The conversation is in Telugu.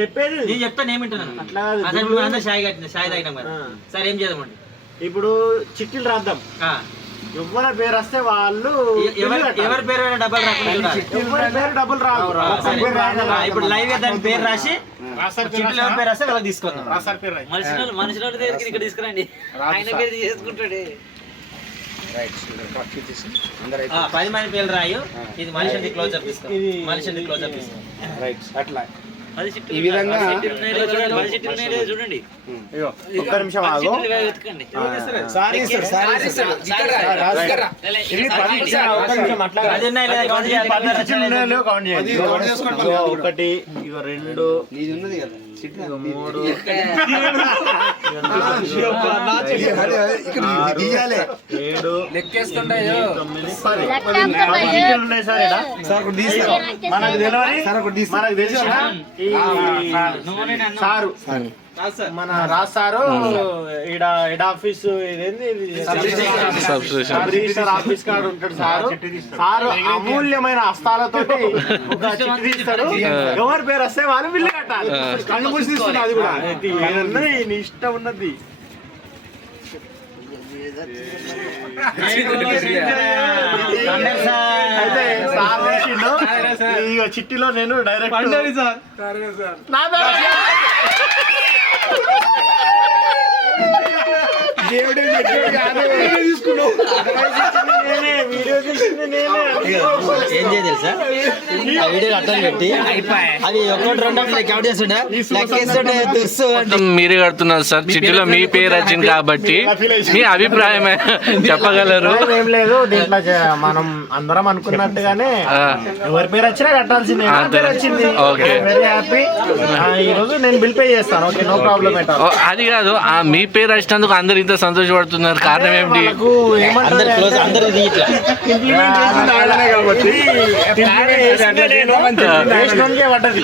చెప్పేది నేను చెప్తాను ఏమింటున్నాను అట్లా అంతా షాయి తాగినాం కదా సార్ ఏం చేద్దామండి ఇప్పుడు చిట్టీలు రాద్దాం ఎవరి పేరు వస్తే వాళ్ళు ఎవరి పేరు డబ్బులు రాకుండా ఎవరి పేరు డబ్బులు రావు ఇప్పుడు లైవ్ దాని పేరు రాసి చిట్టీలో ఎవరి పేరు వస్తే వాళ్ళకి తీసుకుందాం మనుషుల దగ్గరికి ఇక్కడ తీసుకురండి ఆయన పేరు చేసుకుంటాడు 10 మంది పేర్లు రాయు ఇది మనిషిని క్లోజర్ తీసుకో మనిషిని క్లోజర్ తీసుకో అట్లా ఈ విధంగా చూడండి ఒక్క నిమిషం ఆగు ఒకటి ఇక 2 3 మనకు తెలియదు సారు మన రాజ్ సారు ఈడ హెడ్ ఆఫీస్ రిజిస్టర్ ఆఫీస్ కాడ ఉంటాడు సారు అమూల్యమైన హస్తాలతో ఒక చిట్టి తీస్తాడు ఎవరి పేరు వస్తే వాళ్ళు బిల్లు కట్టాలి కళ్ళు మూసిస్తుంది అది కూడా నీ ఇష్టం ఉన్నది అయితే సార్ వచ్చిండు ఇక చిట్టిలో నేను డైరెక్ట్ ఏం చేయాలి తెలుసా ఆ వీడియో అట్టలు పెట్టి అవి ఒకటి రెండు కౌంట్ చేస్తుండే లెక్కేస్తుండే దుస్సు మీరే కడుతున్నారు సార్ చిట్టిలో మీ పేరు వచ్చింది కాబట్టి మీ అభిప్రాయమే చెప్పగలరు. ఏం లేదు దీంట్లో మనం అందరం అనుకున్నట్టుగానే ఎవరి పేరు వచ్చినా కట్టాల్సిందే వచ్చింది వెరీ హ్యాపీ ఈ రోజు నేను బిల్ పే చేస్తాను ఓకే నో ప్రాబ్లం అది కాదు మీ పేరు వచ్చినందుకు అందరు ఇంత సంతోషపడుతున్నారు కారణం ఏమిటి కాబట్టి